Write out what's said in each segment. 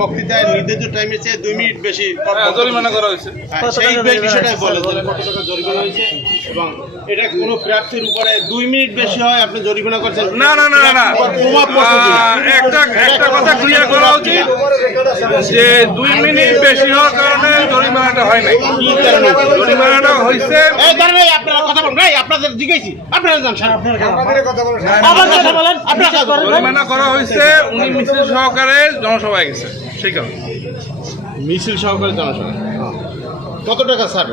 বক্তৃতায় নির্ধারিত টাইমের চেয়ে 2 মিনিট বেশি জরিমানা করা হয়েছে। সেই বিষয়টাই বলে যে কত টাকা জরিমানা হয়েছে এবং এটা কোনো প্রার্থীর উপরে 2 মিনিট বেশি হয় আপনি জরিমানা করছেন। না না না না একটা কথা ক্লিয়ার করা উচিত যে 2 মিনিট বেশি হওয়ার কারণে জরিমানাটা হয় নাই। জরিমানাটা হয়েছে আপনাদের জিজ্ঞাসি আপনারা জান জরিমানা করা হয়েছে উনি মিছিল সহকারে জনসভায় গেছে সেই কারণে। মিছিল সহকারে জনসভা কত টাকা স্যার?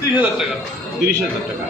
30,000 টাকা। 30,000 টাকা।